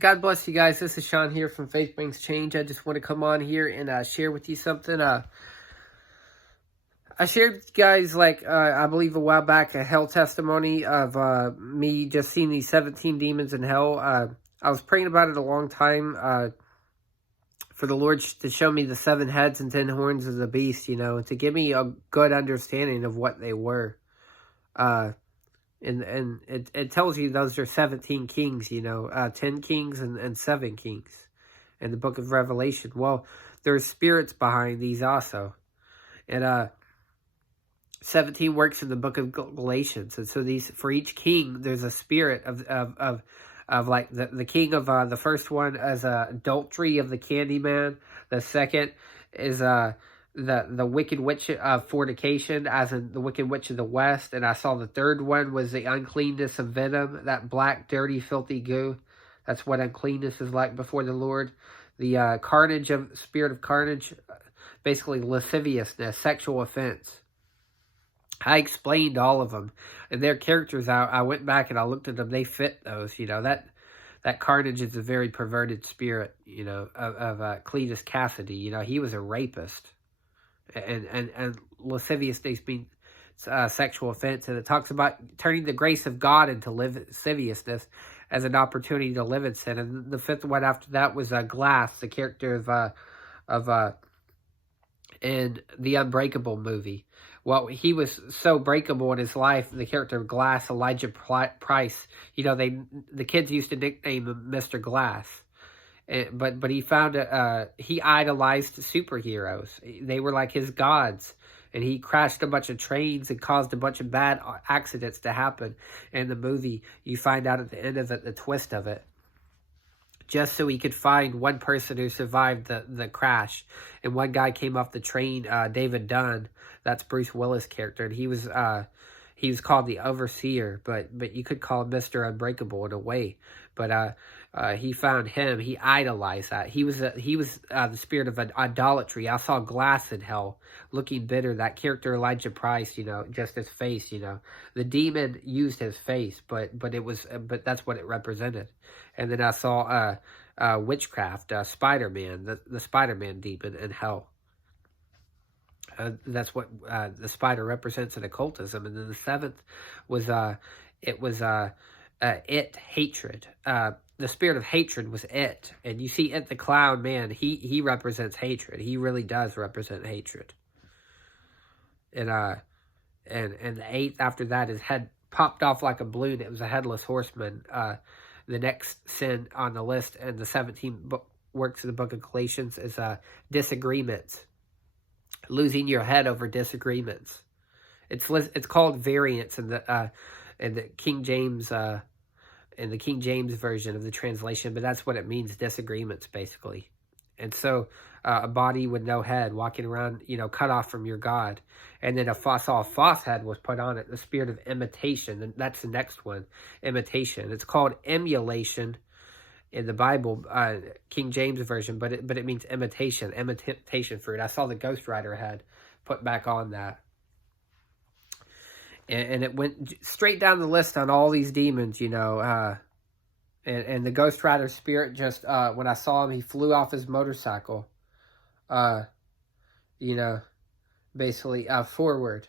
God bless you guys. This is Sean here from Faith Brings Change. I just want to come on here and share with you something. I shared with you guys, I believe a while back, a hell testimony of me just seeing these 17 demons in hell. I was praying about it a long time for the Lord to show me the 7 heads and 10 horns of the beast, and to give me a good understanding of what they were. And it tells you those are 17 kings, 10 kings and 7 kings in the book of Revelation. Well, there's spirits behind these also. And 17 works in the book of Galatians. And so these, for each king, there's a spirit of like the king of the first one is adultery of the Candyman. The second is the wicked witch of fornication, as in the wicked witch of the west. And I saw the third one was the uncleanness of venom, that black, dirty, filthy goo. That's what uncleanness is like before the Lord. The carnage of spirit of carnage, basically lasciviousness, sexual offense. I explained all of them and their characters. I went back and I looked at them. They fit those. That carnage is a very perverted spirit. Of Cletus Cassidy. He was a rapist. And lasciviousness being sexual offense, and it talks about turning the grace of God into lasciviousness as an opportunity to live in sin. And the fifth one after that was Glass, the character of in the Unbreakable movie. Well, he was so breakable in his life. The character of Glass, Elijah Price. The kids used to nickname him Mr. Glass. But he found he idolized superheroes. They were like his gods, and he crashed a bunch of trains and caused a bunch of bad accidents to happen. In the movie, you find out at the end of it the twist of it, just so he could find one person who survived the crash. And one guy came off the train, David Dunn. That's Bruce Willis' character, and he was called the Overseer, but you could call him Mr. Unbreakable in a way. But he found him. He idolized that. He was the spirit of idolatry. I saw Glass in hell, looking bitter. That character Elijah Price, just his face. The demon used his face, but that's what it represented. And then I saw witchcraft, Spider-Man, the Spider-Man demon in hell. That's what the spider represents in occultism. And then the 7th was hatred. The spirit of hatred was it. And you see it, the clown, man, he represents hatred. He really does represent hatred. And the 8th after that, his head popped off like a balloon. It was a headless horseman. The next sin on the list, and the 17 works of the book of Galatians, is disagreements. Losing your head over disagreements. It's called variance in the King James in the King James version of the translation, but that's what it means, disagreements basically. And so a body with no head walking around, cut off from your God. And then a false head was put on it, the spirit of imitation. And that's the next one, imitation. It's called emulation in the Bible, King James version, but it means imitation fruit. I saw the Ghost Rider head put back on that. And it went straight down the list on all these demons, and the Ghost Rider spirit just, when I saw him, he flew off his motorcycle, basically forward,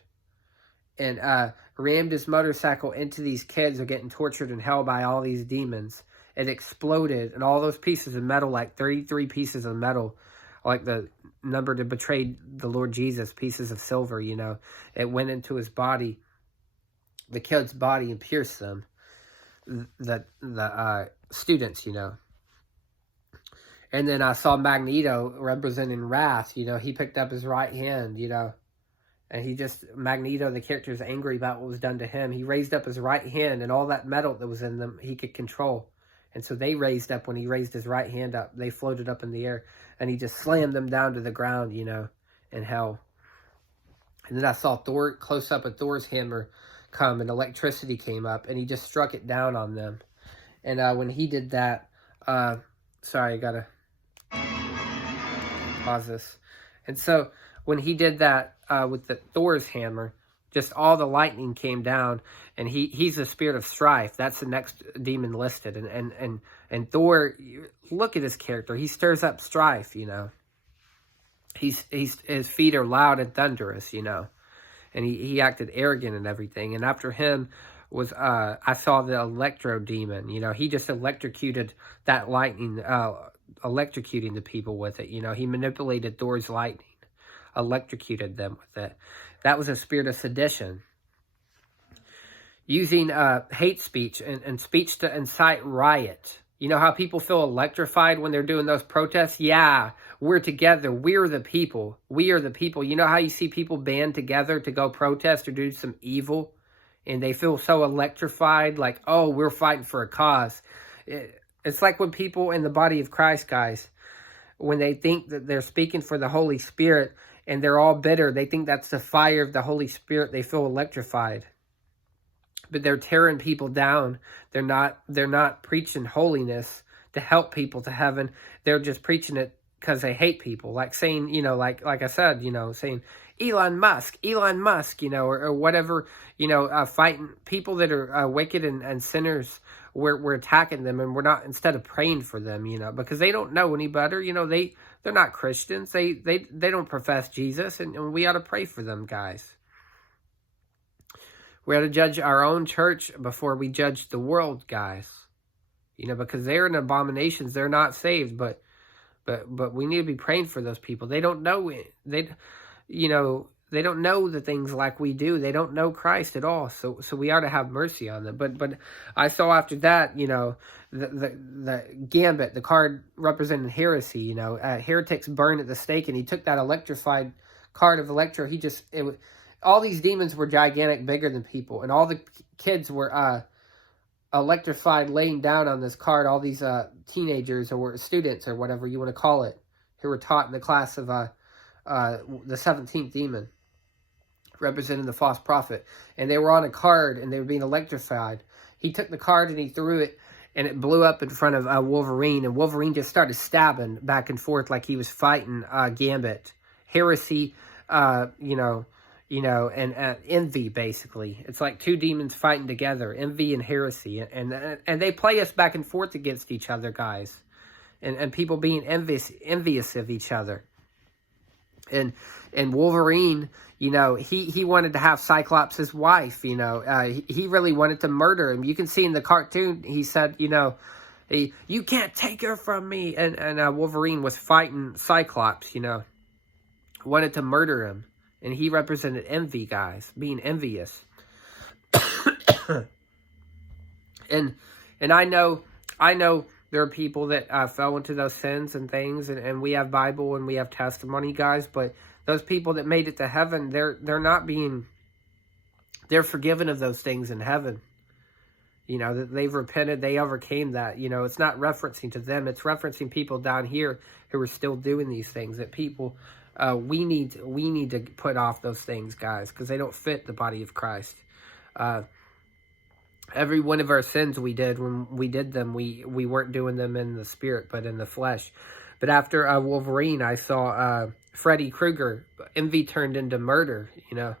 and rammed his motorcycle into these kids who are getting tortured in hell by all these demons. It exploded, and all those pieces of metal, like 33 pieces of metal, like the number to betray the Lord Jesus, pieces of silver, it went into his body, the kid's body, and pierced them, the students, And then I saw Magneto representing wrath, he picked up his right hand, and Magneto, the character, is angry about what was done to him. He raised up his right hand, and all that metal that was in them, he could control. And so they raised up, when he raised his right hand up, they floated up in the air, and he just slammed them down to the ground, in hell. And then I saw Thor, close up of Thor's hammer come, and electricity came up, and he just struck it down on them. And when he did that, sorry, I gotta pause this. And so when he did that with the Thor's hammer, Just all the lightning came down, and he's the spirit of strife. That's the next demon listed. And Thor, look at his character. He stirs up strife, you know. His feet are loud and thunderous, you know. And he acted arrogant and everything. And after him was, I saw the electro demon, you know. He just electrocuted that lightning, electrocuting the people with it, you know. He manipulated Thor's lightning, electrocuted them with it. That was a spirit of sedition. Using hate speech and speech to incite riot. You know how people feel electrified when they're doing those protests? Yeah, we're together. We're the people. We are the people. You know how you see people band together to go protest or do some evil? And they feel so electrified, like, oh, we're fighting for a cause. It's like when people in the body of Christ, guys, when they think that they're speaking for the Holy Spirit and they're all bitter, they think that's the fire of the Holy Spirit. They feel electrified. But they're tearing people down. They're not preaching holiness to help people to heaven. They're just preaching it because they hate people. Like saying, you know, like I said, you know, saying Elon Musk, you know, or whatever, you know, fighting people that are wicked and sinners. We're attacking them, and we're not, instead of praying for them, you know, because they don't know any better. You know, they're not Christians. They don't profess Jesus, and we ought to pray for them, guys. We ought to judge our own church before we judge the world, guys. You know, because they're an abominations. They're not saved, but we need to be praying for those people. They don't know it. You know, they don't know the things like we do. They don't know Christ at all. So we ought to have mercy on them. But I saw after that, you know, the gambit, the card representing heresy. You know, heretics burn at the stake, and he took that electrified card of Electro. All these demons were gigantic, bigger than people, and all the kids were electrified, laying down on this card. All these teenagers or students or whatever you want to call it, who were taught in the class of the 17th demon, representing the false prophet, and they were on a card and they were being electrified. He took the card and he threw it, and it blew up in front of Wolverine, and Wolverine just started stabbing back and forth like he was fighting Gambit. Heresy, you know, and envy, basically. It's like two demons fighting together, envy and heresy. And they play us back and forth against each other, guys. And people being envious of each other. And Wolverine, you know, he wanted to have Cyclops' wife, you know. He really wanted to murder him. You can see in the cartoon, he said, you know, you can't take her from me. And Wolverine was fighting Cyclops, you know. Wanted to murder him. And he represented envy, guys, being envious. and I know there are people that fell into those sins and things, and we have Bible and we have testimony, guys. But those people that made it to heaven, they're forgiven of those things in heaven. You know, that they've repented, they overcame that. You know, it's not referencing to them; it's referencing people down here who are still doing these things. That people. We need to put off those things, guys, because they don't fit the body of Christ. Every one of our sins we did, when we did them, we weren't doing them in the spirit, but in the flesh. But after Wolverine, I saw Freddy Krueger. Envy turned into murder, you know.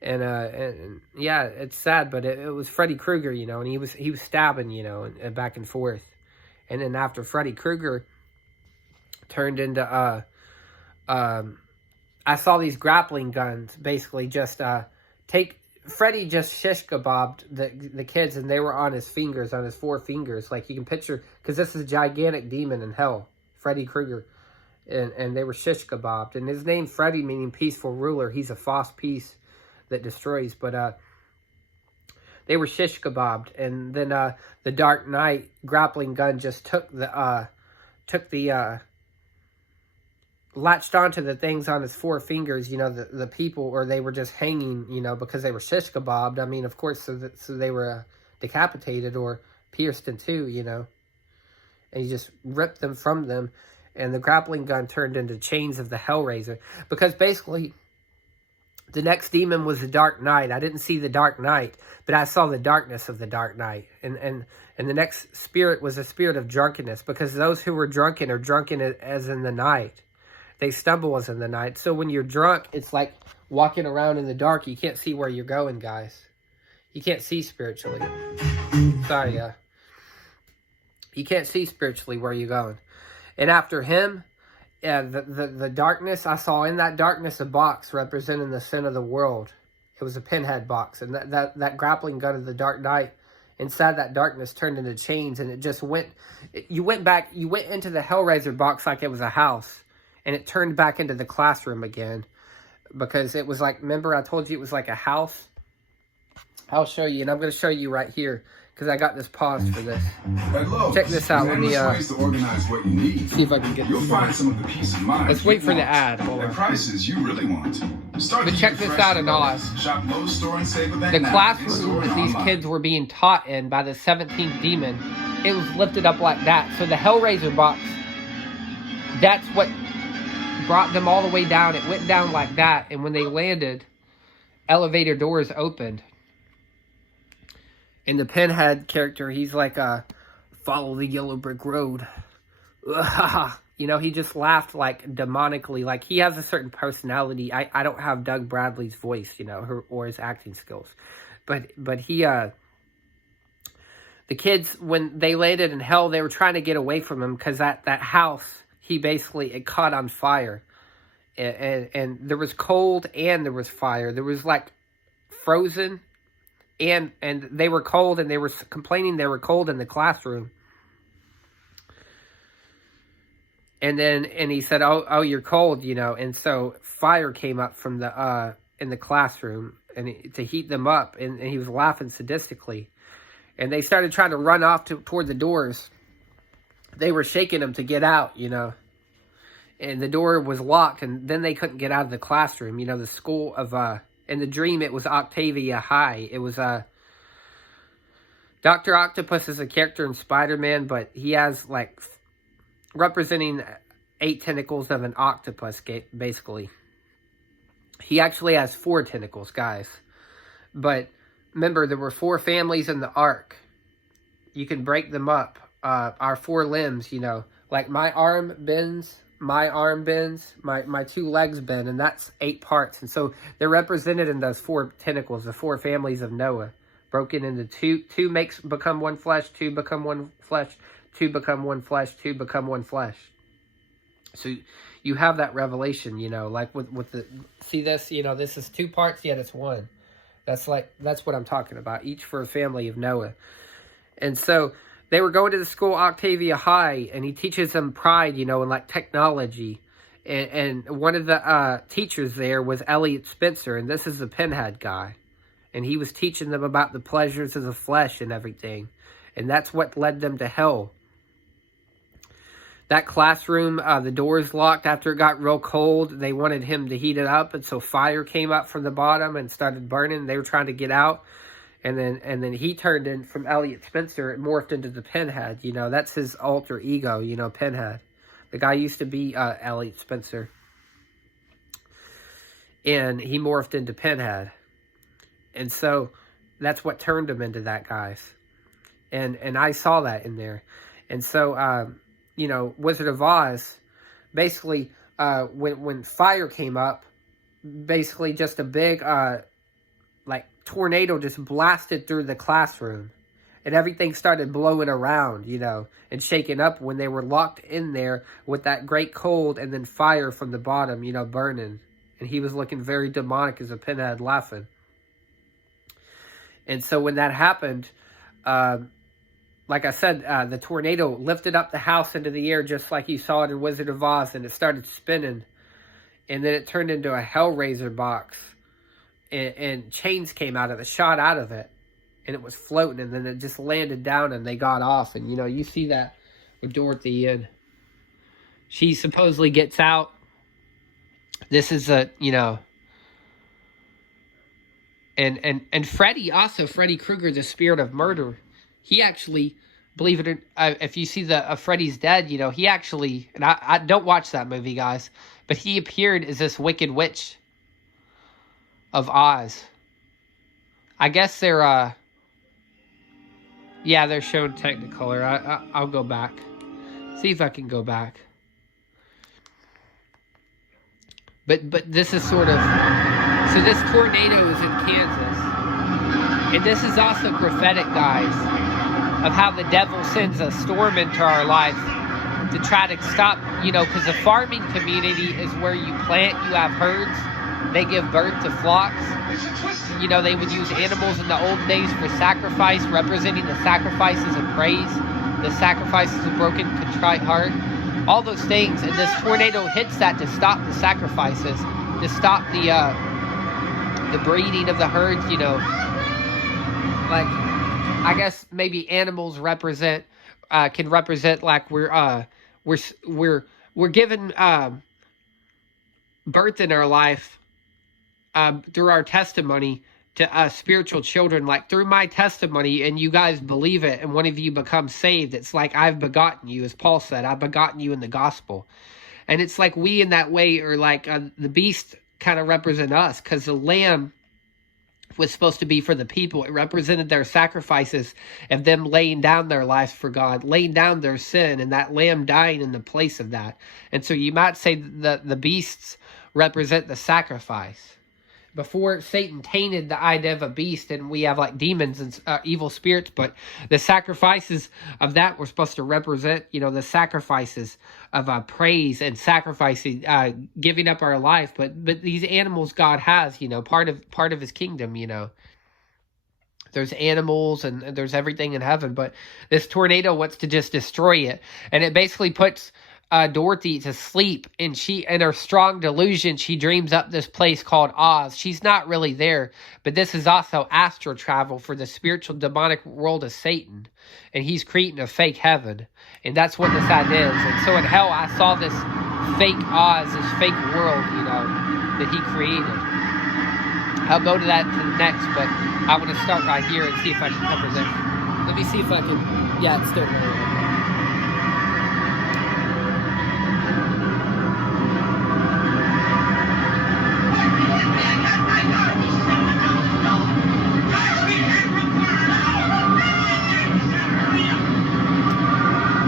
And yeah, it's sad, but it was Freddy Krueger, you know, and he was stabbing, you know, and back and forth. And then after Freddy Krueger turned into I saw these grappling guns basically just Freddy just shish kebabbed the kids, and they were on his fingers, on his 4 fingers. Like you can picture, because this is a gigantic demon in hell, Freddy Krueger. And they were shish kebabbed. And his name, Freddy, meaning peaceful ruler. He's a false peace that destroys. But they were shish kebabbed. And then the Dark Knight grappling gun just took the latched onto the things on his 4 fingers, you know, the people, or they were just hanging, you know, because they were shish kebabbed. I mean, of course, so they were decapitated or pierced in 2, you know. And he just ripped them from them, and the grappling gun turned into chains of the Hellraiser. Because basically, the next demon was the Dark Knight. I didn't see the Dark Knight, but I saw the darkness of the Dark Knight. And the next spirit was a spirit of drunkenness, because those who were drunken are drunken as in the night. They stumble as in the night. So when you're drunk, it's like walking around in the dark. You can't see where you're going, guys. You can't see spiritually. Sorry, you can't see spiritually where you're going. And after him, the darkness, I saw in that darkness a box representing the sin of the world. It was a pinhead box. And that grappling gun of the dark night, inside that darkness turned into chains. And it just went, you went into the Hellraiser box like it was a house. And it turned back into the classroom again. Because it was like, remember I told you it was like a house? I'll show you, and I'm going to show you right here, because I got this pause for this. Check this out. Let me see if I can get this. You'll find some of the peace of mind. Let's wait for the ad. Hold on. Prices you really want. But check this out in Oz. The classroom that these kids were being taught in by the 17th demon, it was lifted up like that. So the Hellraiser box, that's what brought them all the way down. It went down like that, and when they landed, elevator doors opened. And the Pinhead character, he's like, follow the yellow brick road. You know, he just laughed like demonically. Like, he has a certain personality. I don't have Doug Bradley's voice, you know, or his acting skills. But he, the kids, when they landed in hell, they were trying to get away from him because that house, it caught on fire. And there was cold and there was fire. There was like frozen. And they were cold, and they were complaining they were cold in the classroom. And he said, oh, you're cold, you know. And so fire came up from the in the classroom to heat them up, and he was laughing sadistically. And they started trying to run off toward the doors. They were shaking them to get out, you know. And the door was locked, and then they couldn't get out of the classroom. You know, the school of in the dream, it was Octavia High. It was Dr. Octopus is a character in Spider-Man, but he has, like, representing 8 tentacles of an octopus, basically. He actually has 4 tentacles, guys. But, remember, there were 4 families in the Ark. You can break them up. Our 4 limbs, you know. Like, my arm bends... My 2 legs bend, and that's 8 parts. And so they're represented in those 4 tentacles, the 4 families of Noah, broken into 2 become 1 flesh, 2 become 1 flesh, 2 become 1 flesh, 2 become 1 flesh. So you have that revelation, you know, like with the, see this, you know, this is 2 parts, yet it's 1. That's what I'm talking about, each for a family of Noah. And so they were going to the school Octavia High, and he teaches them pride, you know, and like technology. And one of the teachers there was Elliot Spencer, and this is the Pinhead guy. And he was teaching them about the pleasures of the flesh and everything. And that's what led them to hell. That classroom, the doors locked after it got real cold. They wanted him to heat it up, and so fire came up from the bottom and started burning. They were trying to get out. And then he turned in from Elliot Spencer. It morphed into the Pinhead. You know, that's his alter ego, you know, Pinhead. The guy used to be Elliot Spencer. And he morphed into Pinhead. And so that's what turned him into that, guys. And I saw that in there. And so, you know, Wizard of Oz, basically, when fire came up, basically just a big, like, tornado just blasted through the classroom, and everything started blowing around, you know, and shaking up when they were locked in there with that great cold and then fire from the bottom, you know, burning. And he was looking very demonic as a Pinhead, laughing. And so when that happened, like I said, the tornado lifted up the house into the air just like you saw it in Wizard of Oz, and it started spinning, and then it turned into a Hellraiser box. And chains came out of it, shot out of it, and it was floating, and then it just landed down, and they got off. And, you know, you see that with Dorothy, and she supposedly gets out. This is you know, and Freddy, also, Freddy Krueger, the spirit of murder, he actually, believe it or if you see the Freddy's Dead, you know, he actually, and I don't watch that movie, guys, but he appeared as this wicked witch of Oz. I guess they're, yeah, they're showing Technicolor. I'll go back. See if I can go back. But this is sort of, so this tornado is in Kansas, and this is also prophetic, guys, of how the devil sends a storm into our life to try to stop, because a farming community is where you plant, you have herds, they give birth to flocks. They would use animals in the old days for sacrifice, representing the sacrifices of praise, the sacrifices of broken, contrite heart, all those things. And this tornado hits that to stop the sacrifices, to stop the breeding of the herds. Like, I guess maybe animals can represent like we're given birth in our life through our testimony to spiritual children, like through my testimony, and you guys believe it, and one of you becomes saved. It's like I've begotten you, as Paul said, I've begotten you in the gospel. And it's like we in that way are like the beast kind of represent us, because the lamb was supposed to be for the people. It represented their sacrifices of them laying down their lives for God, laying down their sin, and that lamb dying in the place of that. And so you might say that the beasts represent the sacrifice. Before Satan tainted the idea of a beast, and we have like demons and evil spirits, but the sacrifices of that were supposed to represent, the sacrifices of praise and sacrificing, giving up our life. But these animals God has, part of His kingdom. There's animals and there's everything in heaven, but this tornado wants to just destroy it, and it basically puts Dorothy to sleep, and she, in her strong delusion, she dreams up this place called Oz. She's not really there, but this is also astral travel for the spiritual demonic world of Satan, and he's creating a fake heaven, and that's what this idea is. And so in hell, I saw this fake Oz, this fake world, that he created. I'll go to that to the next, but I want to start right here and see if I can cover this. Let me see if I can. Yeah, it's still there.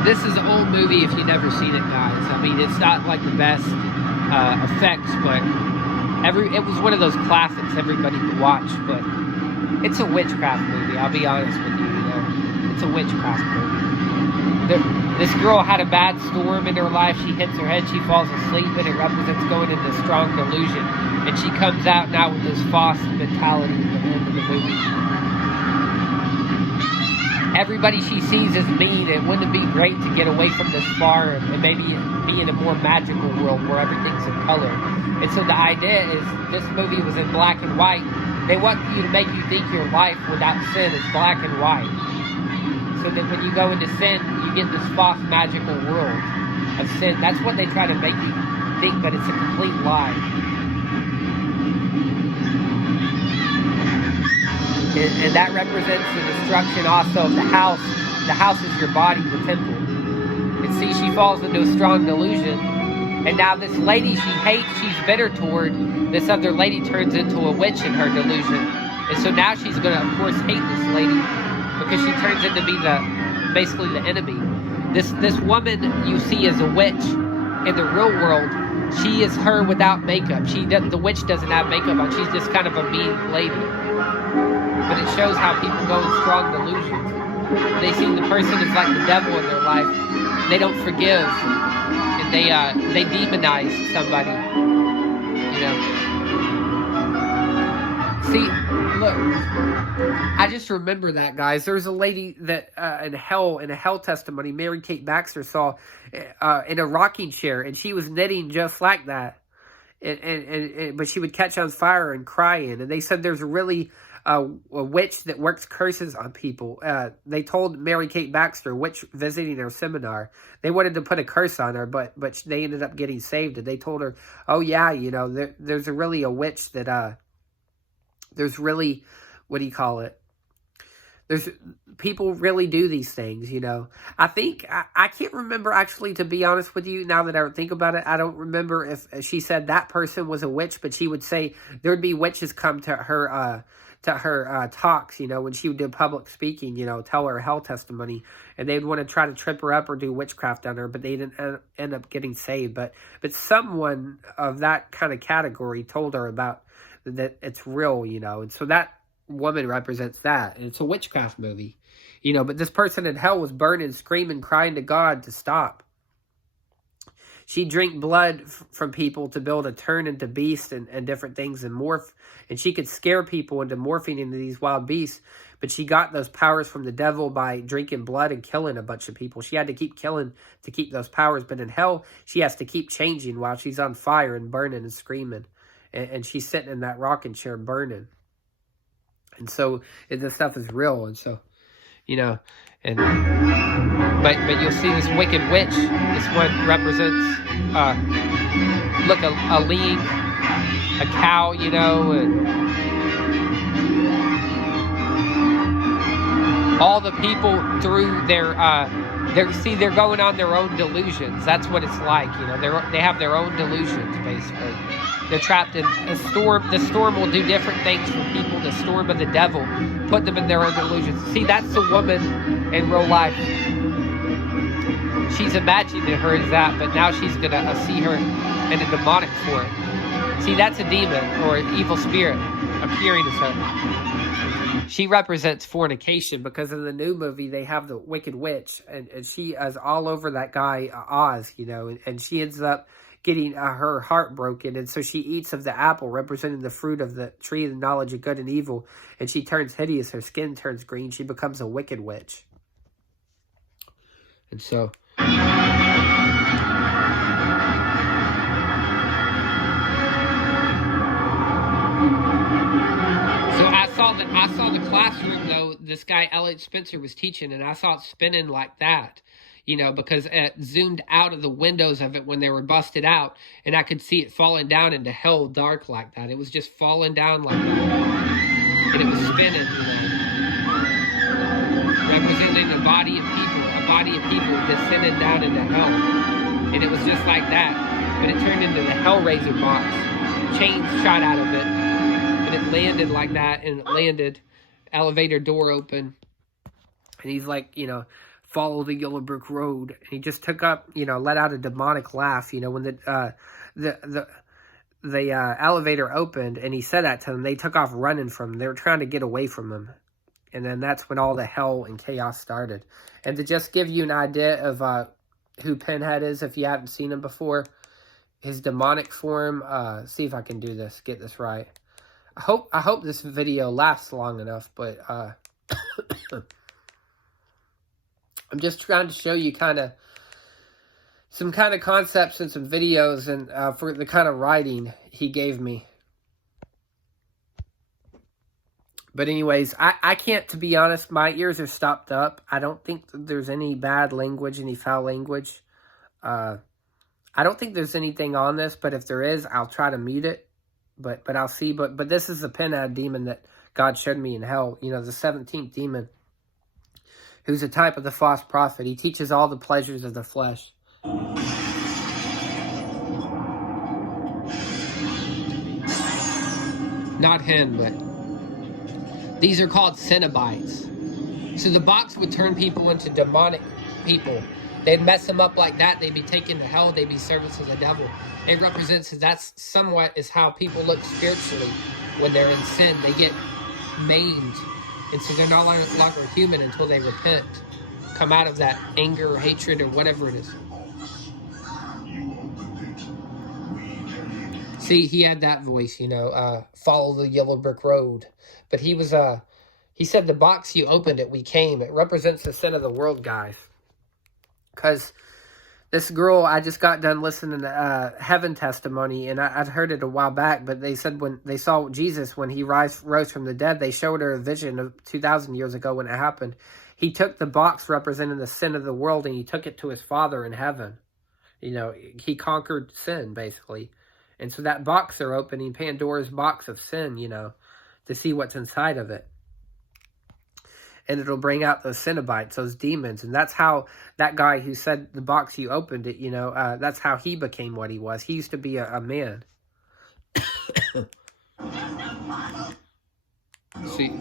This is an old movie if you've never seen it, guys. I mean, it's not like the best effects, but it was one of those classics everybody could watch. But it's a witchcraft movie, I'll be honest with you, It's a witchcraft movie. This girl had a bad storm in her life. She hits her head, she falls asleep, and it represents going into strong delusion. And she comes out now with this false mentality at the end of the movie. Everybody she sees is mean, and wouldn't it be great to get away from this far and maybe be in a more magical world where everything's in color? And so the idea is this movie was in black and white. They want you to make you think your life without sin is black and white. So that when you go into sin, you get this false magical world of sin. That's what they try to make you think, but it's a complete lie. And that represents the destruction also of the house. The house is your body, the temple. And see, she falls into a strong delusion. And now this lady she hates, she's bitter toward, this other lady turns into a witch in her delusion. And so now she's going to, of course, hate this lady because she turns into be basically the enemy. This woman you see as a witch in the real world, she is her without makeup. The witch doesn't have makeup on. She's just kind of a mean lady. But it shows how people go in strong delusions. They see the person as like the devil in their life. They don't forgive, and they demonize somebody. See, look, I just remember that, guys. There's a lady that in a hell testimony, Mary Kate Baxter saw in a rocking chair, and she was knitting just like that. But she would catch on fire and crying. And they said there's really a witch that works curses on people. They told Mary Kate Baxter, witch visiting her seminar, they wanted to put a curse on her, but they ended up getting saved. And they told her, oh yeah, there's really a witch that there's really, what do you call it? There's people really do these things, I think, I can't remember actually, to be honest with you, now that I think about it, I don't remember if she said that person was a witch, but she would say there'd be witches come to her her talks, you know, when she would do public speaking, you know, tell her hell testimony, and they'd want to try to trip her up or do witchcraft on her, but they didn't end up getting saved. But someone of that kind of category told her about that it's real, you know, and so that woman represents that, and it's a witchcraft movie, you know. But this person in hell was burning, screaming, crying to God to stop. She drank blood from people to be able to turn into beasts and different things and morph. And she could scare people into morphing into these wild beasts. But she got those powers from the devil by drinking blood and killing a bunch of people. She had to keep killing to keep those powers. But in hell, she has to keep changing while she's on fire and burning and screaming. And she's sitting in that rocking chair burning. And so this stuff is real. And so, you know, and but you'll see this wicked witch. This one represents look, a lean, a cow, you know, and all the people through their they're going on their own delusions. That's what it's like, you know. They have their own delusions, basically. They're trapped in a storm. The storm will do different things for people. The storm of the devil put them in their own delusions. See, that's the woman in real life. She's imagining her as that, but now she's going to see her in a demonic form. See, that's a demon or an evil spirit appearing as her. She represents fornication, because in the new movie, they have the Wicked Witch, and she is all over that guy, Oz, you know, and she ends up getting her heart broken, and so she eats of the apple, representing the fruit of the tree of the knowledge of good and evil, and she turns hideous, her skin turns green, she becomes a wicked witch. And so I saw the classroom, though, this guy, Elliot Spencer, was teaching, and I saw it spinning like that, you know, because it zoomed out of the windows of it when they were busted out, and I could see it falling down into hell dark like that. It was just falling down like that, and it was spinning, you know, representing a body of people descending down into hell, and it was just like that, but it turned into the Hellraiser box. Chains shot out of it, and it landed like that, and it landed, elevator door open, and he's like, you know, follow the yellow brick road. And he just took up, you know, let out a demonic laugh, you know, when the elevator opened, and he said that to them. They took off running from him. They were trying to get away from him. And then that's when all the hell and chaos started. And to just give you an idea of who Pinhead is, if you haven't seen him before, his demonic form, see if I can do this, get this right. I hope this video lasts long enough, but I'm just trying to show you some kind of concepts and some videos, and for the kind of writing he gave me. But anyways, I can't, to be honest, my ears are stopped up. I don't think there's any bad language, any foul language. I don't think there's anything on this, but if there is, I'll try to mute it. But I'll see. But this is the Pinhead demon that God showed me in hell. You know, the 17th demon, who's a type of the false prophet. He teaches all the pleasures of the flesh. Not him, but these are called Cenobites. So the box would turn people into demonic people. They'd mess them up like that. They'd be taken to hell. They'd be servants of the devil. It represents that's somewhat is how people look spiritually when they're in sin. They get maimed. And so they're no longer human until they repent. Come out of that anger or hatred or whatever it is. See, he had that voice, you know, follow the yellow brick road. But he was, he said, the box you opened it, we came. It represents the sin of the world, guys. Because this girl, I just got done listening to Heaven Testimony, and I'd heard it a while back, but they said when they saw Jesus, when he rose from the dead, they showed her a vision of 2,000 years ago when it happened. He took the box representing the sin of the world, and he took it to his Father in heaven. You know, he conquered sin, basically. And so that box they're opening, Pandora's box of sin, you know, to see what's inside of it. And it'll bring out those Cenobites, those demons. And that's how that guy who said the box you opened it, you know, that's how he became what he was. He used to be a man. See,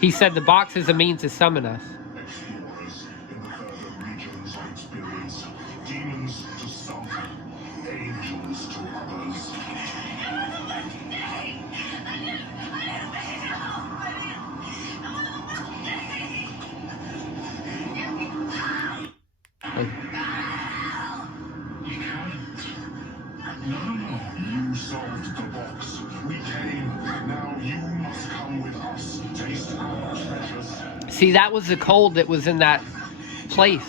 he said the box is a means to summon us. Explorers in the further regions are experienced. Demons to some, angels to others. You solved the box. We came. Now you must come with us. Taste our treasures. See, that was the cold that was in that place.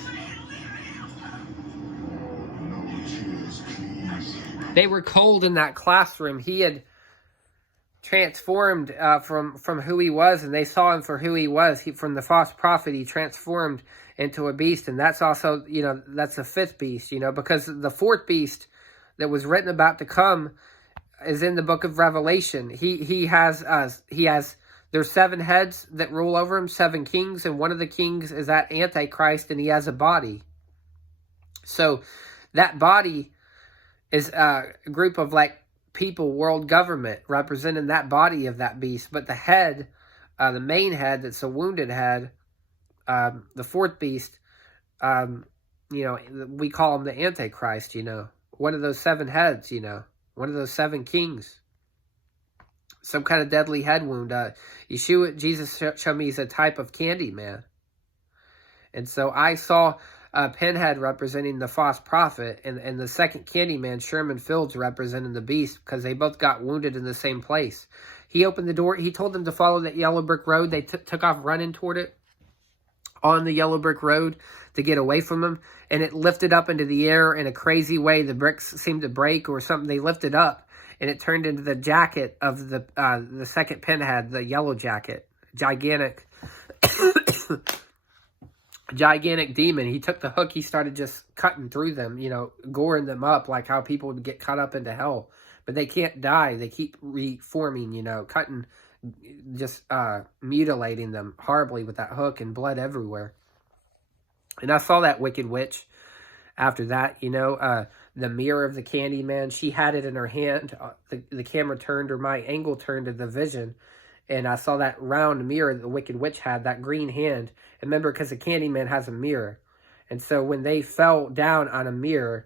No tears, please. They were cold in that classroom. He had transformed from who he was, and they saw him for who he was. From the false prophet, he transformed into a beast, and that's also, that's the fifth beast, because the fourth beast that was written about to come is in the book of Revelation. He has there's 7 heads that rule over him, 7 kings, and one of the kings is that Antichrist, and he has a body. So that body is a group of people, world government, representing that body of that beast. But the head, the main head, that's a wounded head, the fourth beast, we call him the Antichrist, one of those 7 heads, one of those 7 kings. Some kind of deadly head wound. Jesus showed me he's a type of Candyman. And so I saw Pinhead representing the false prophet, and the second Candyman, Sherman Fields, representing the beast, because they both got wounded in the same place. He opened the door. He told them to follow that yellow brick road. They took off running toward it on the yellow brick road to get away from him, and it lifted up into the air in a crazy way. The bricks seemed to break or something. They lifted up, and it turned into the jacket of the second Pinhead, the yellow jacket, gigantic demon. He took the hook. He started just cutting through them, goring them up like how people would get cut up into hell. But they can't die. They keep reforming, cutting, just mutilating them horribly with that hook, and blood everywhere. And I saw that wicked witch after that, the mirror of the Candyman. She had it in her hand. The camera turned, or my angle turned to the vision. And I saw that round mirror the wicked witch had, that green hand. And remember, because the Candyman has a mirror. And so when they fell down on a mirror,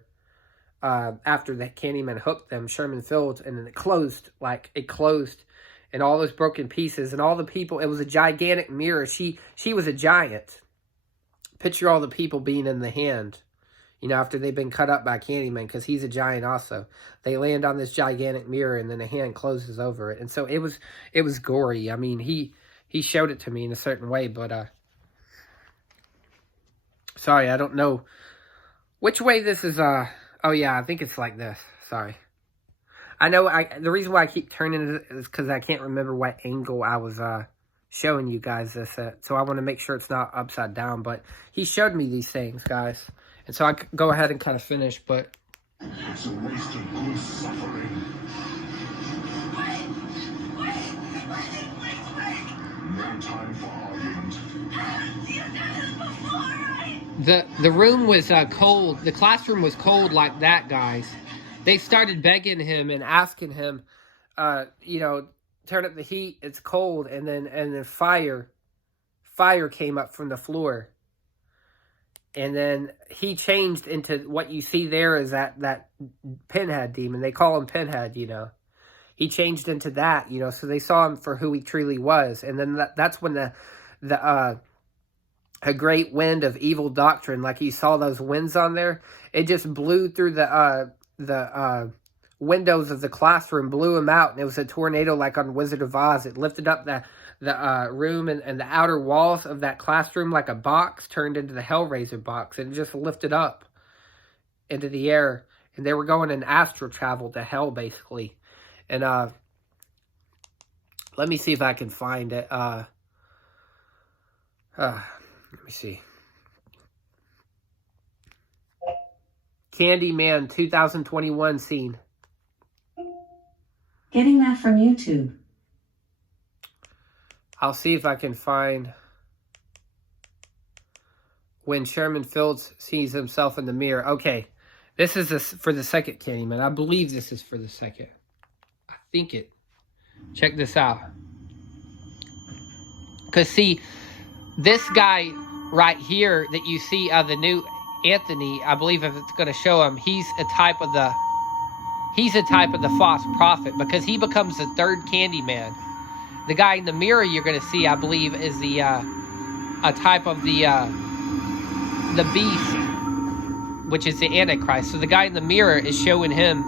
after the Candyman hooked them, Sherman Fields, and then it closed, and all those broken pieces, and all the people, it was a gigantic mirror. She was a giant. Picture all the people being in the hand, after they've been cut up by Candyman, because he's a giant also. They land on this gigantic mirror, and then a hand closes over it. And so it was gory. I mean, he showed it to me in a certain way, but sorry, I don't know which way this is. Oh yeah, I think it's like this. Sorry. I know the reason why I keep turning it is because I can't remember what angle I was showing you guys this at. So I want to make sure it's not upside down. But he showed me these things, guys. And so I could go ahead and kind of finish, but it's a waste of good suffering. No time for argument. The room was cold. The classroom was cold like that, guys. They started begging him and asking him, turn up the heat. It's cold, and then fire came up from the floor. And then he changed into what you see there is that Pinhead demon. They call him Pinhead, He changed into that, so they saw him for who he truly was. And then that's when a great wind of evil doctrine, like you saw those winds on there, it just blew through the windows of the classroom, blew them out, and it was a tornado like on Wizard of Oz. It lifted up the room and the outer walls of that classroom like a box turned into the Hellraiser box, and it just lifted up into the air, and they were going in astral travel to hell, basically. And let me see if I can find it. Let me see. Candyman 2021 scene. Getting that from YouTube. I'll see if I can find when Sherman Fields sees himself in the mirror. Okay, this is for the second Candyman. I believe this is for the second. I think it. Check this out. Because see, this guy right here that you see, the new Anthony, I believe if it's going to show him, he's a type of the false prophet, because he becomes the third Candyman. The guy in the mirror you're going to see, I believe, is the a type of the beast, which is the Antichrist. So the guy in the mirror is showing him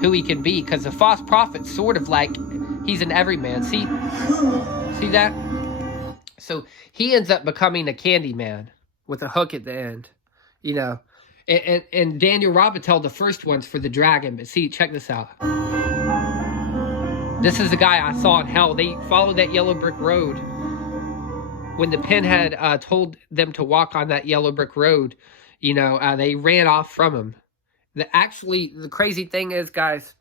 who he can be, because the false prophet's sort of like, he's an everyman. See that? So he ends up becoming a Candyman with a hook at the end, you know. And Daniel Robitel, the first one's for the dragon. But see, check this out. This is the guy I saw in hell. They followed that yellow brick road. When the pinhead told them to walk on that yellow brick road, you know, they ran off from him. Actually, the crazy thing is, guys,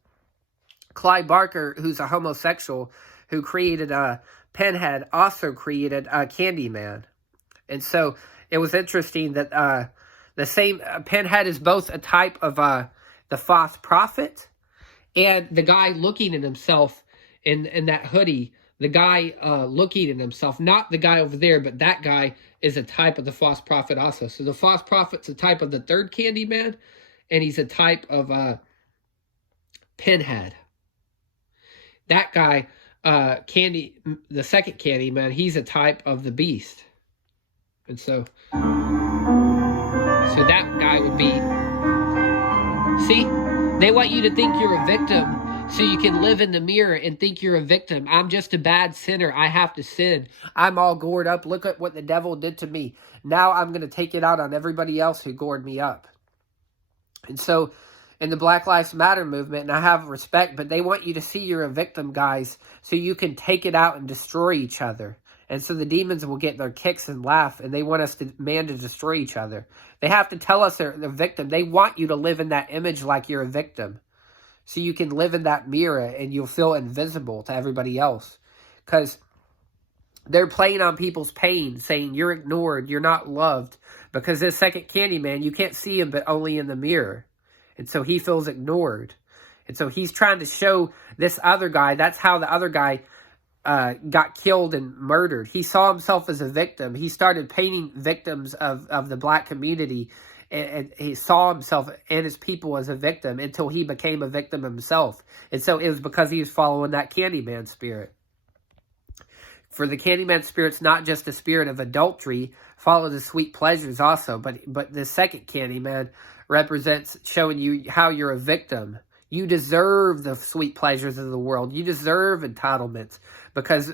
Clive Barker, who's a homosexual, who created Pinhead, also created Candyman. And so it was interesting that the same Pinhead is both a type of the false prophet, and the guy looking at himself in that hoodie, the guy looking at himself, not the guy over there, but that guy is a type of the false prophet also. So the false prophet's a type of the third Candyman, and he's a type of Pinhead. That guy, the second Candyman, he's a type of the beast. And so that guy would be, see, they want you to think you're a victim so you can live in the mirror and think you're a victim. I'm just a bad sinner. I have to sin. I'm all gored up. Look at what the devil did to me. Now I'm going to take it out on everybody else who gored me up. And so in the Black Lives Matter movement, and I have respect, but they want you to see you're a victim, guys, so you can take it out and destroy each other. And so the demons will get their kicks and laugh, and they want us to destroy each other. They have to tell us they're the victim. They want you to live in that image like you're a victim, so you can live in that mirror and you'll feel invisible to everybody else. Because they're playing on people's pain, saying you're ignored, you're not loved. Because this second Candyman, you can't see him but only in the mirror. And so he feels ignored. And so he's trying to show this other guy, that's how the other guy got killed and murdered. He saw himself as a victim. He started painting victims of the black community, and he saw himself and his people as a victim until he became a victim himself. And so it was because he was following that Candyman spirit. For the Candyman spirit's not just a spirit of adultery, follow the sweet pleasures also, but the second Candyman represents showing you how you're a victim. You deserve the sweet pleasures of the world. You deserve entitlements because,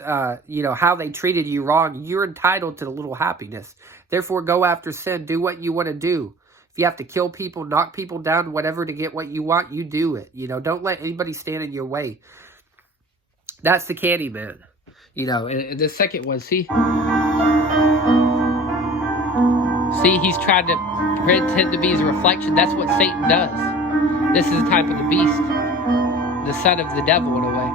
you know, how they treated you wrong. You're entitled to the little happiness. Therefore, go after sin. Do what you want to do. If you have to kill people, knock people down, whatever to get what you want, you do it. You know, don't let anybody stand in your way. That's the Candyman. You know, and the second one, see, he's trying to pretend to be his reflection. That's what Satan does. This is the type of the beast, the son of the devil in a way.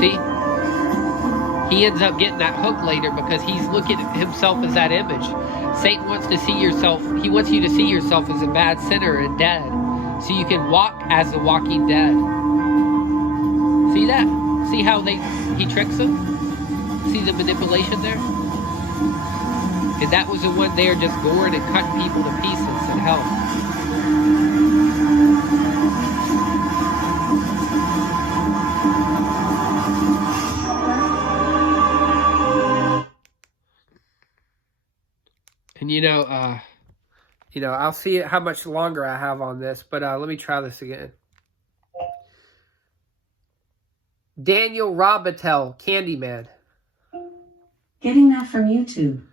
See, he ends up getting that hook later because he's looking at himself as that image. Satan wants to see yourself. He wants you to see yourself as a bad sinner and dead, so you can walk as the walking dead. See that? See how he tricks them? See the manipulation there? And that was the one there just goring and cutting people to pieces in hell. And you know, I'll see how much longer I have on this, but let me try this again. Daniel Robitel, Candyman. Getting that from YouTube.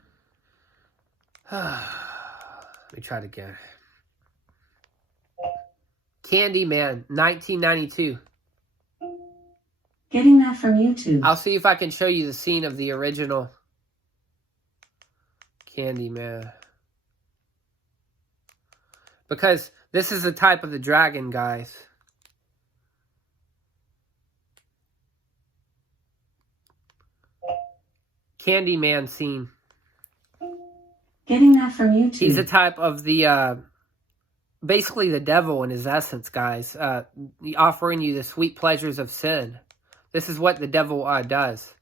Let me try it again. Candyman, 1992. Getting that from YouTube. I'll see if I can show you the scene of the original Candyman. Because this is the type of the dragon, guys. Candyman scene. Getting that from YouTube. He's a type of the basically the devil in his essence, guys, offering you the sweet pleasures of sin. This is what the devil does.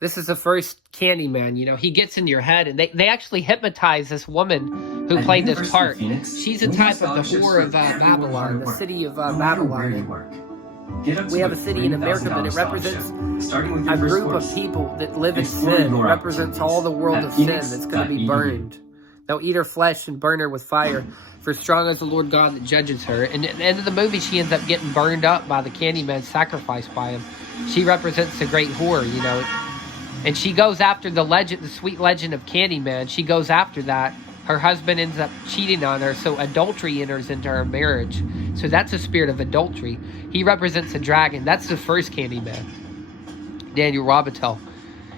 This is the first Candyman, you know. He gets in your head, and they actually hypnatize this woman who played this part. She's a type of the whore of Babylon, the city of Babylon. We have a city in America, but it represents a group of people that live in sin. It represents all the world of sin that's going to be burned. They'll eat her flesh and burn her with fire, for strong is the Lord God that judges her. And at the end of the movie, she ends up getting burned up by the Candyman, sacrificed by him. She represents the great whore, you know. And she goes after the legend, the sweet legend of Candyman. She goes after that. Her husband ends up cheating on her, so adultery enters into her marriage. So that's a spirit of adultery. He represents a dragon. That's the first Candyman, Daniel Robitel.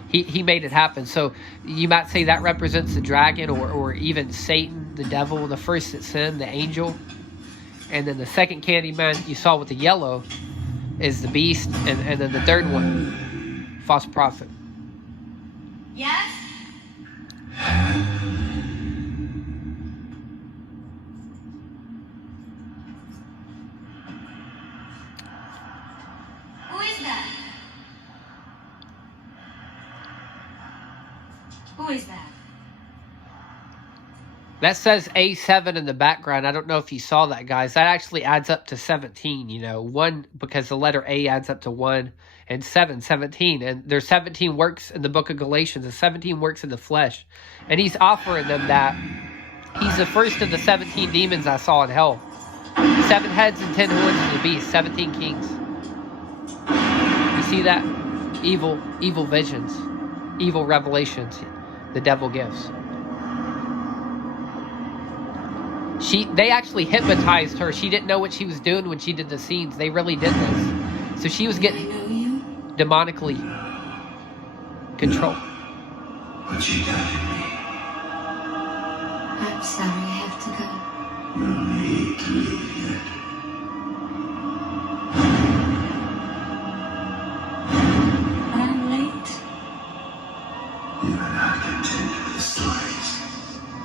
He made it happen. So you might say that represents the dragon, or even Satan, the devil, the first that sinned, the angel. And then the second Candyman you saw with the yellow is the beast. And then the third one, false prophet. Yes? Who is that? Who is that? That says A7 in the background. I don't know if you saw that, guys. That actually adds up to 17, you know. 1, because the letter A adds up to 1, and 17. And there's 17 works in the book of Galatians, and 17 works in the flesh. And he's offering them that. He's the first of the 17 demons I saw in hell. 7 heads and 10 horns of the beast, 17 kings. You see that? Evil visions, evil revelations the devil gives. They actually hypnotized her. She didn't know what she was doing when she did the scenes. They really did this. So she was getting demonically controlled. But she guided me. I'm sorry I have to go. No need to leave yet. But I'm late. You are not content with the stories.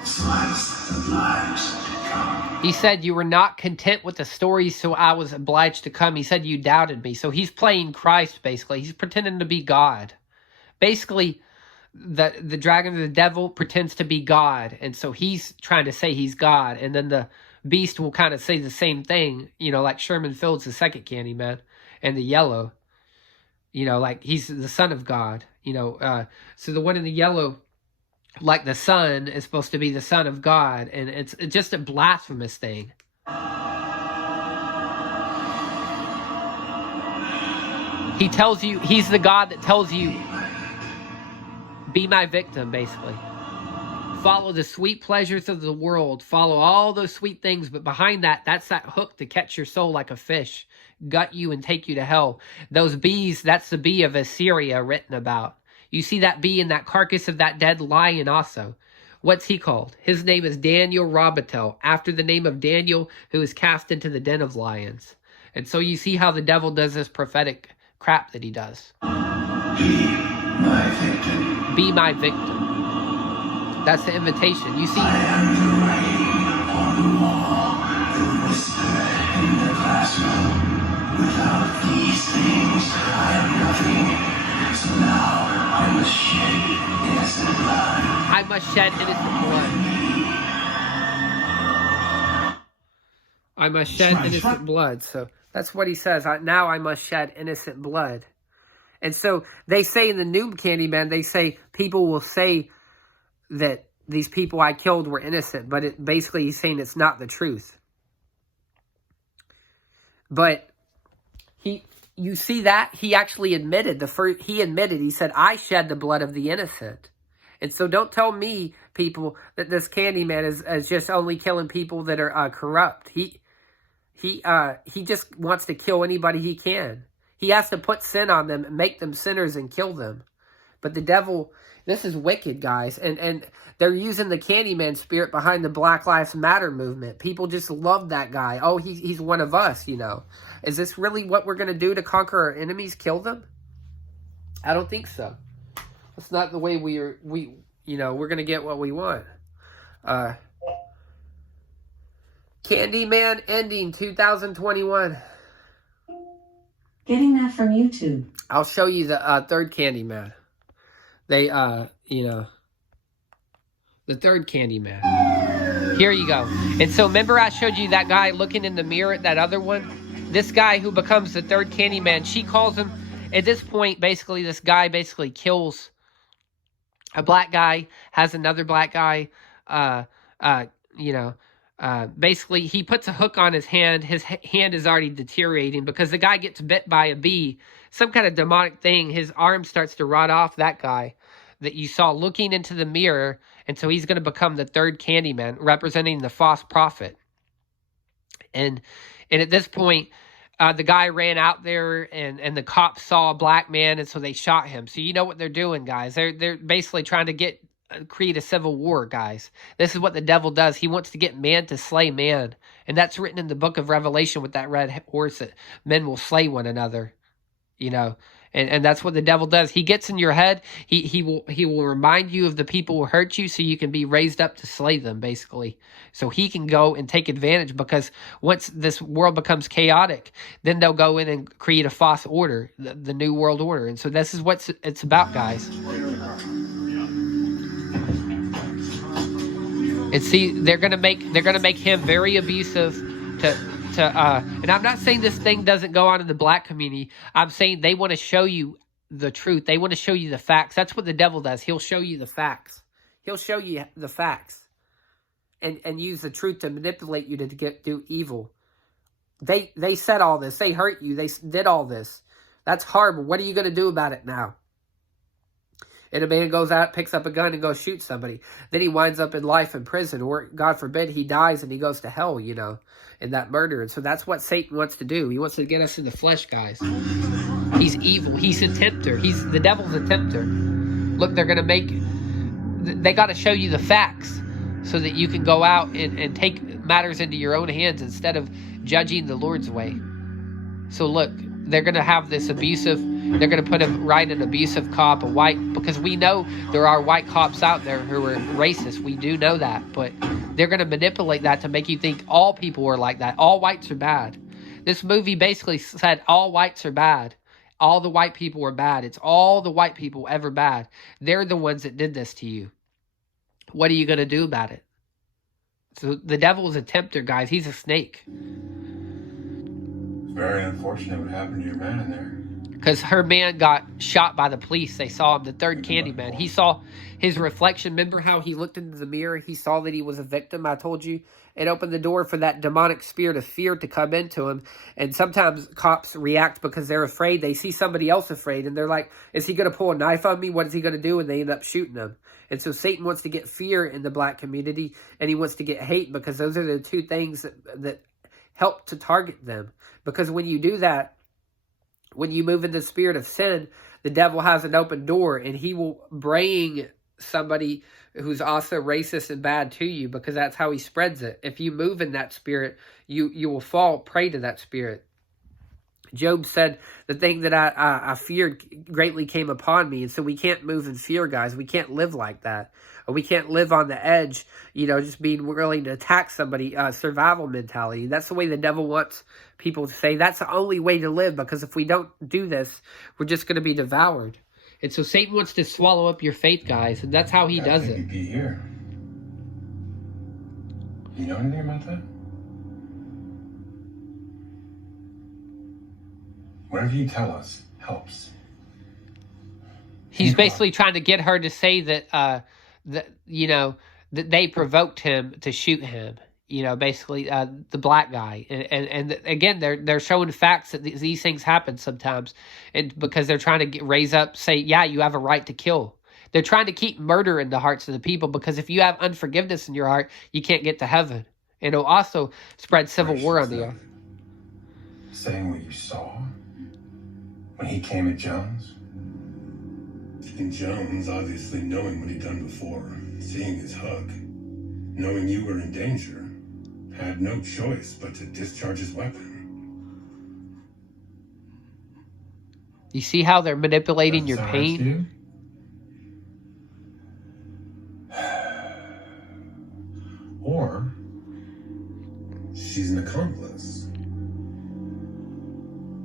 Slice of lives to come. He said you were not content with the stories, so I was obliged to come. He said you doubted me. So he's playing Christ, basically. He's pretending to be God. Basically, the dragon or the devil pretends to be God. And so he's trying to say he's God. And then the beast will kind of say the same thing, you know, like Sherman Fields, the second Candyman, and the yellow. You know, like he's the son of God. You know, so the one in the yellow, like the son, is supposed to be the son of God, and it's just a blasphemous thing. He tells you, he's the God that tells you, be my victim, basically. Follow the sweet pleasures of the world. Follow all those sweet things, but behind that, that's that hook to catch your soul like a fish, gut you and take you to hell. Those bees, that's the bee of Assyria written about. You see that bee in that carcass of that dead lion also. What's he called? His name is Daniel Robitel, after the name of Daniel, who is cast into the den of lions. And so you see how the devil does this prophetic crap that he does. Be my victim. Be my victim. That's the invitation. You see, I am the writing upon the wall, the whisper in the classroom. Without these things, I am nothing. So now I must shed innocent blood. I must shed innocent blood. I must shed innocent blood. So that's what he says. Now I must shed innocent blood. And so they say in the new Candyman, they say people will say that these people I killed were innocent, but basically he's saying it's not the truth. But you see that? He actually admitted, he said, I shed the blood of the innocent. And so don't tell me, people, that this Candyman is just only killing people that are corrupt. He just wants to kill anybody he can. He has to put sin on them and make them sinners and kill them. But the devil, this is wicked, guys. And they're using the Candyman spirit behind the Black Lives Matter movement. People just love that guy. Oh, he's one of us, you know. Is this really what we're going to do to conquer our enemies? Kill them? I don't think so. That's not the way we're going to get what we want. Candyman ending 2021. Getting that from YouTube. I'll show you the third Candyman. They, you know, the third Candyman. Here you go. And so remember I showed you that guy looking in the mirror at that other one? This guy who becomes the third Candyman, she calls him, at this point, basically, this guy basically kills a black guy, has another black guy, you know, basically he puts a hook on his hand. His hand is already deteriorating because the guy gets bit by a bee, some kind of demonic thing. His arm starts to rot off, that guy that you saw looking into the mirror. And so he's going to become the third Candyman, representing the false prophet. And at this point, the guy ran out there, and the cops saw a black man, and so they shot him. So you know what they're doing, guys. They're basically trying to create a civil war, guys. This is what the devil does. He wants to get man to slay man. And that's written in the book of Revelation with that red horse, that men will slay one another. You know, and that's what the devil does. He gets in your head. He will remind you of the people who hurt you, so you can be raised up to slay them, basically. So he can go and take advantage, because once this world becomes chaotic, then they'll go in and create a false order, the new world order. And so this is what it's about, guys. And see, they're gonna make him very abusive and I'm not saying this thing doesn't go on in the black community. I'm saying they want to show you the truth. They want to show you the facts. That's what the devil does. He'll show you the facts. He'll show you the facts and use the truth to manipulate you to do evil. They said all this. They hurt you. They did all this. That's horrible. What are you going to do about it now? And a man goes out, picks up a gun, and goes shoot somebody. Then he winds up in life in prison, or God forbid he dies and he goes to hell, you know, in that murder. And so that's what Satan wants to do. He wants to get us in the flesh, guys. He's evil. He's a tempter. The devil's a tempter. Look, they got to show you the facts so that you can go out and take matters into your own hands instead of judging the Lord's way. So look, they're going to have this they're going to put an abusive cop, a white, because we know there are white cops out there who are racist. We do know that, but they're going to manipulate that to make you think all people are like that. All whites are bad. This movie basically said all whites are bad. All the white people are bad. It's all the white people ever bad. They're the ones that did this to you. What are you going to do about it? So the devil is a tempter, guys. He's a snake. It's very unfortunate what happened to your man in there. Because her man got shot by the police. They saw him, the third Candyman. He saw his reflection. Remember how he looked into the mirror? He saw that he was a victim. I told you it opened the door for that demonic spirit of fear to come into him. And sometimes cops react because they're afraid. They see somebody else afraid, and they're like, is he going to pull a knife on me? What is he going to do? And they end up shooting him. And so Satan wants to get fear in the black community, and he wants to get hate, because those are the two things that help to target them. Because when you do that, when you move in the spirit of sin, the devil has an open door, and he will bring somebody who's also racist and bad to you, because that's how he spreads it. If you move in that spirit, you will fall prey to that spirit. Job said, the thing that I feared greatly came upon me. And so we can't move in fear, guys. We can't live like that. Or we can't live on the edge, you know, just being willing to attack somebody, survival mentality. That's the way the devil wants people to say. That's the only way to live, because if we don't do this, we're just going to be devoured. And so Satan wants to swallow up your faith, guys. And that's how he does it. You'd be here. You know anything about that? Whatever you tell us helps. He's basically trying to get her to say that, that they provoked him to shoot him. You know, basically the black guy. And again, they're showing facts that these things happen sometimes, and because they're trying to raise up, say, yeah, you have a right to kill. They're trying to keep murder in the hearts of the people, because if you have unforgiveness in your heart, you can't get to heaven. And it'll also spread civil war on the earth. Saying what you saw when he came at Jones? And Jones, obviously knowing what he'd done before, seeing his hug, knowing you were in danger, had no choice but to discharge his weapon. You see how they're manipulating your pain? Or she's an accomplice.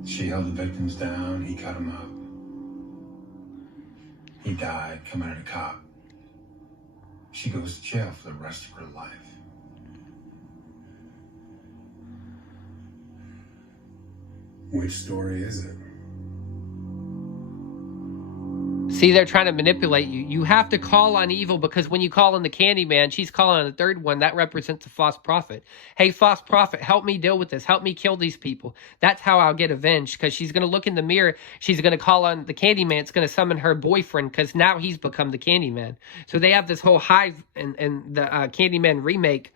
She held the victims down, he cut them up. He died coming at a cop. She goes to jail for the rest of her life. Which story is it? See, they're trying to manipulate you. You have to call on evil, because when you call on the Candyman, she's calling on the third one. That represents a false prophet. Hey, false prophet, help me deal with this. Help me kill these people. That's how I'll get avenged, because she's going to look in the mirror. She's going to call on the Candyman. It's going to summon her boyfriend, because now he's become the Candyman. So they have this whole hive in the Candyman remake,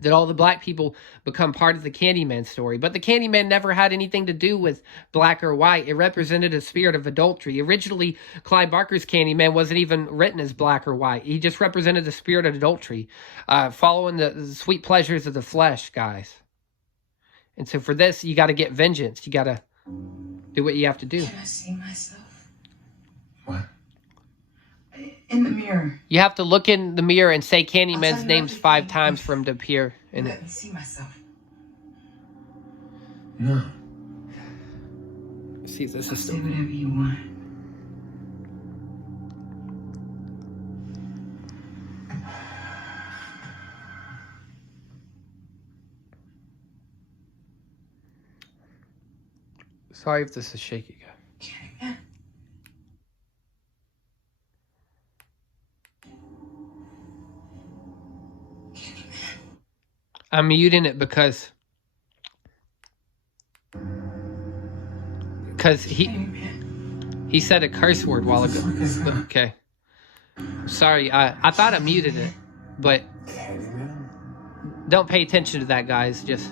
that all the black people become part of the Candyman story. But the Candyman never had anything to do with black or white. It represented a spirit of adultery. Originally, Clive Barker's Candyman wasn't even written as black or white. He just represented the spirit of adultery, following the sweet pleasures of the flesh, guys. And so for this, you got to get vengeance. You got to do what you have to do. Can I see myself? What? In the mirror. You have to look in the mirror and say Candyman's names 5 times for him to appear in Let it. me see myself. No. See, this I'll is say whatever you want. Sorry if this is shaky, guys. Candyman. I'm muting it because he said a curse word while ago. Okay. Sorry, I thought I muted it, but Candyman? don't pay attention to that, guys. Just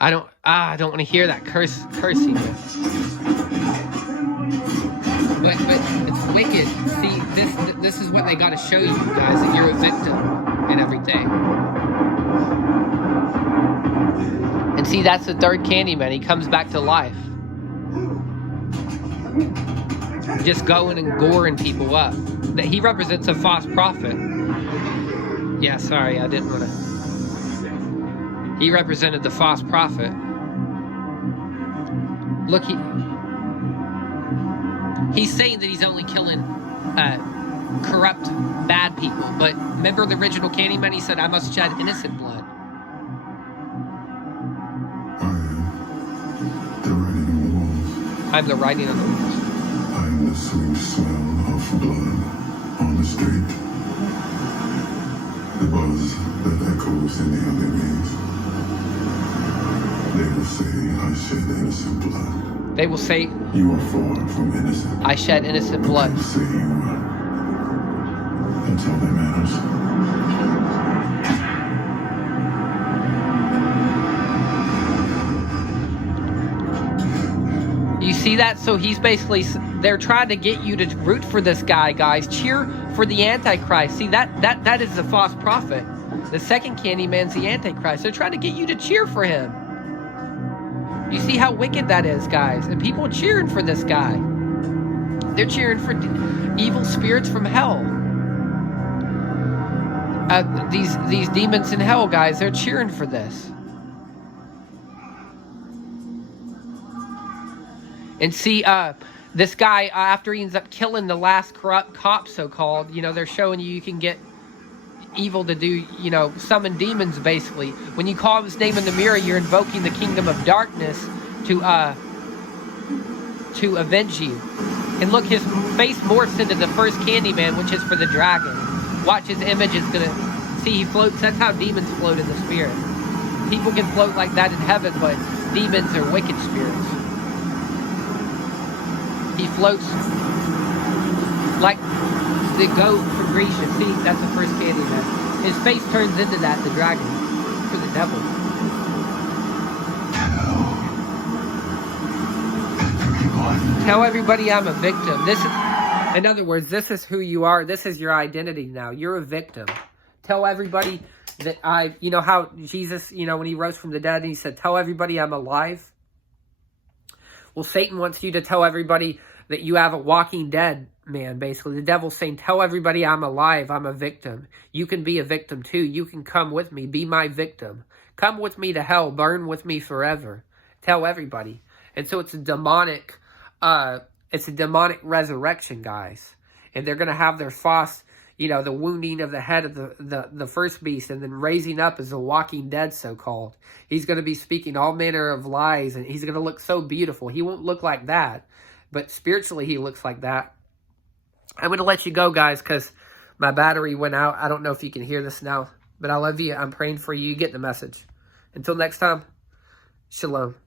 I don't want to hear that cursing. But it's wicked. See, this is what they got to show you guys, that you're a victim and everything. And see, that's the third Candyman. He comes back to life. Just going and goring people up. That he represents a false prophet. Yeah, sorry, I didn't want to. He represented the false prophet. Look, he's saying that he's only killing corrupt, bad people. But remember the original Candyman? He said, I must shed innocent blood. I'm the writing on the walls. I'm the writing on the walls. I'm the sweet smell of blood on the street. The buzz that echoes in the alleyways. They will say I shed innocent blood. They will say, You are far from innocent. I shed innocent blood. They will say you are. That's all that matters. You see that? So he's basically, they're trying to get you to root for this guy, guys. Cheer for the Antichrist. See, that is the false prophet. The second Candyman's the Antichrist. They're trying to get you to cheer for him. You see how wicked that is, guys? And people cheering for this guy. They're cheering for evil spirits from hell. These demons in hell, guys, they're cheering for this. And see, this guy, after he ends up killing the last corrupt cop, so-called, they're showing you can get evil to do, summon demons, basically. When you call his name in the mirror, you're invoking the kingdom of darkness to avenge you. And look, his face morphs into the first Candyman, which is for the dragon. Watch, his image is gonna, see, he floats. That's how demons float in the spirit. People can float like that in heaven, but demons are wicked spirits. He floats like the goat from Grisha. See, that's the first Candyman. His face turns into that, the dragon, for the devil. Tell everybody I'm a victim. This is, in other words, this is who you are. This is your identity now. You're a victim. Tell everybody that how Jesus, when he rose from the dead and he said, tell everybody I'm alive. Well, Satan wants you to tell everybody that you have a walking dead man, basically. The devil's saying, tell everybody I'm alive, I'm a victim. You can be a victim too. You can come with me, be my victim. Come with me to hell, burn with me forever. Tell everybody. And so it's a demonic resurrection, guys. And they're going to have their Foss, you know, the wounding of the head of the first beast, and then raising up as a walking dead, so-called. He's going to be speaking all manner of lies, and he's going to look so beautiful. He won't look like that, but spiritually he looks like that. I'm going to let you go, guys, because my battery went out. I don't know if you can hear this now, but I love you. I'm praying for you. You get the message. Until next time, shalom.